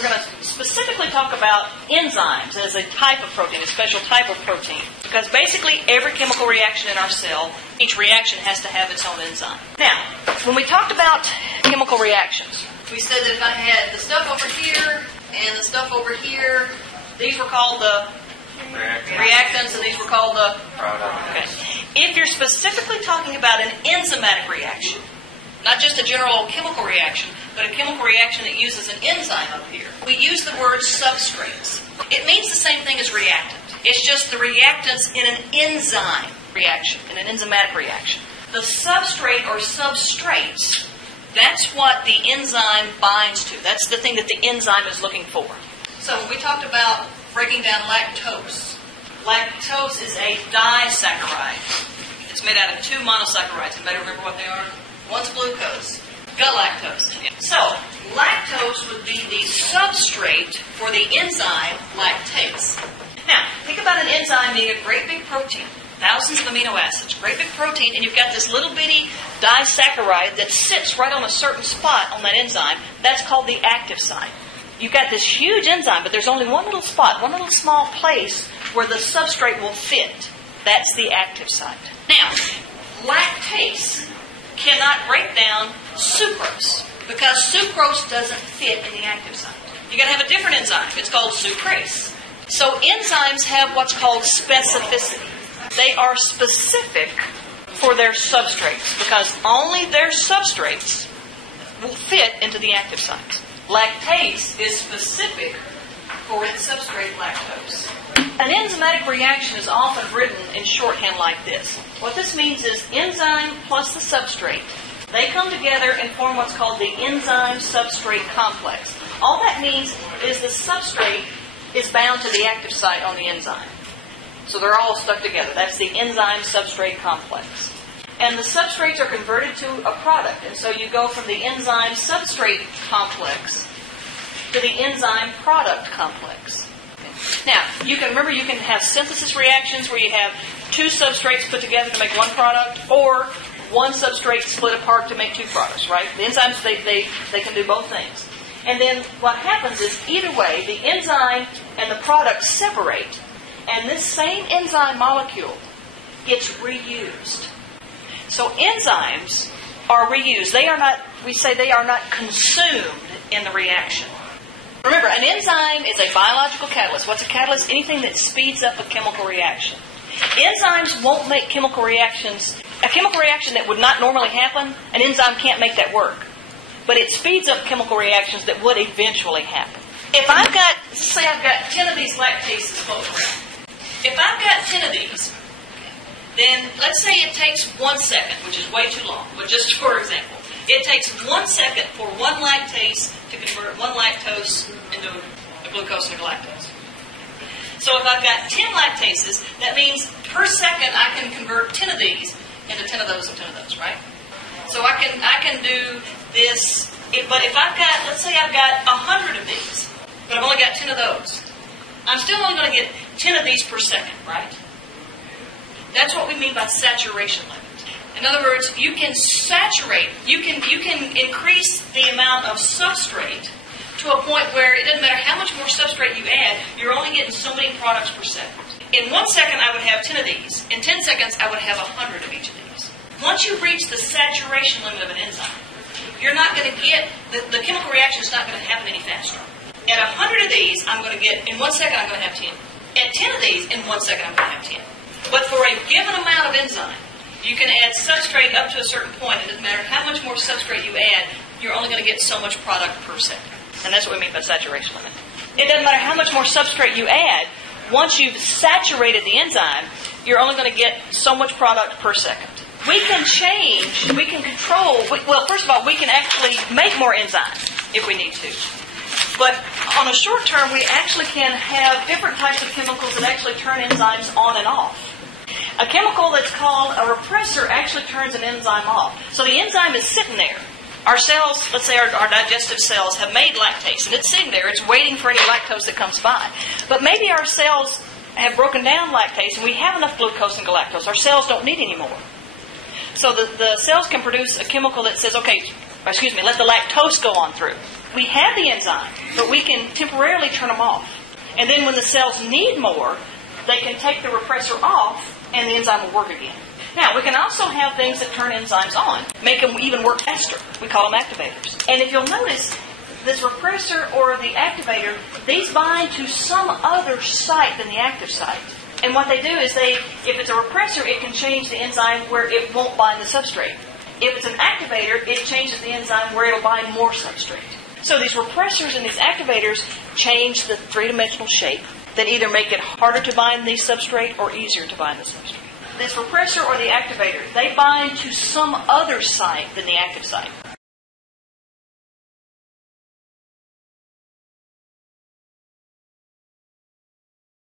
We're going to specifically talk about enzymes as a type of protein, a special type of protein. Because basically every chemical reaction in our cell, each reaction has to have its own enzyme. Now, when we talked about chemical reactions, we said that if I had the stuff over here and the stuff over here, these were called the reactants and these were called the products. Okay. If you're specifically talking about an enzymatic reaction, not just a general chemical reaction, but a chemical reaction that uses an enzyme up here, we use the word substrates. It means the same thing as reactant. It's just the reactants in an enzyme reaction, in an enzymatic reaction. The substrate or substrates, that's what the enzyme binds to. That's the thing that the enzyme is looking for. So when we talked about breaking down lactose, lactose is a disaccharide. It's made out of two monosaccharides. Anybody remember what they are? One's glucose, galactose. So, lactose would be the substrate for the enzyme lactase. Now, think about an enzyme being a great big protein, thousands of amino acids, great big protein, and you've got this little bitty disaccharide that sits right on a certain spot on that enzyme. That's called the active site. You've got this huge enzyme, but there's only one little spot, one little small place where the substrate will fit. That's the active site. Now, lactase cannot break down sucrose because sucrose doesn't fit in the active site. You've got to have a different enzyme. It's called sucrase. So enzymes have what's called specificity. They are specific for their substrates because only their substrates will fit into the active sites. Lactase is specific for its substrate lactose. An enzymatic reaction is often written in shorthand like this. What this means is enzyme plus the substrate. They come together and form what's called the enzyme-substrate complex. All that means is the substrate is bound to the active site on the enzyme. So they're all stuck together. That's the enzyme-substrate complex. And the substrates are converted to a product. And so you go from the enzyme-substrate complex to the enzyme-product complex. Now, you can have synthesis reactions where you have two substrates put together to make one product, or one substrate split apart to make two products, right? The enzymes, they can do both things. And then what happens is, either way, the enzyme and the product separate, and this same enzyme molecule gets reused. So enzymes are reused. We say they are not consumed in the reaction. Remember, an enzyme is a biological catalyst. What's a catalyst? Anything that speeds up a chemical reaction. Enzymes won't make chemical reactions. A chemical reaction that would not normally happen, an enzyme can't make that work. But it speeds up chemical reactions that would eventually happen. If I've got 10 of these lactases floating around. If I've got 10 of these, then let's say it takes 1 second, which is way too long, but just for example. It takes 1 second for one lactase to convert one lactose into a glucose and a galactose. So if I've got 10 lactases, that means per second I can convert 10 of these into 10 of those and 10 of those, right? So I can do this, but if let's say I've got 100 of these, but I've only got 10 of those, I'm still only going to get 10 of these per second, right? That's what we mean by saturation limit. In other words, you can saturate, you can increase the amount of substrate to a point where it doesn't matter how much more substrate you add, you're only getting so many products per second. In 1 second, I would have 10 of these. In 10 seconds, I would have 100 of each of these. Once you reach the saturation limit of an enzyme, you're not going to get, the chemical reaction is not going to happen any faster. At 100 of these, I'm going to get, in 1 second, I'm going to have 10. At 10 of these, in 1 second, I'm going to have 10. But for a given amount of enzyme, you can add substrate up to a certain point. It doesn't matter how much more substrate you add, you're only going to get so much product per second. And that's what we mean by saturation limit. It doesn't matter how much more substrate you add, once you've saturated the enzyme, you're only going to get so much product per second. We can change, we can control, well, first of all, we can actually make more enzymes if we need to. But on a short term, we actually can have different types of chemicals that actually turn enzymes on and off. A chemical that's called a repressor actually turns an enzyme off. So the enzyme is sitting there. Our cells, let's say our digestive cells, have made lactase, and it's sitting there. It's waiting for any lactose that comes by. But maybe our cells have broken down lactase, and we have enough glucose and galactose. Our cells don't need any more. So the cells can produce a chemical that says, let the lactose go on through. we have the enzyme, but we can temporarily turn them off. And then when the cells need more, they can take the repressor off and the enzyme will work again. Now, we can also have things that turn enzymes on, make them even work faster. We call them activators. And if you'll notice, this repressor or the activator, these bind to some other site than the active site. And what they do is if it's a repressor, it can change the enzyme where it won't bind the substrate. If it's an activator, it changes the enzyme where it'll bind more substrate. So these repressors and these activators change the three-dimensional shape that either make it harder to bind the substrate or easier to bind the substrate. This repressor or the activator, they bind to some other site than the active site.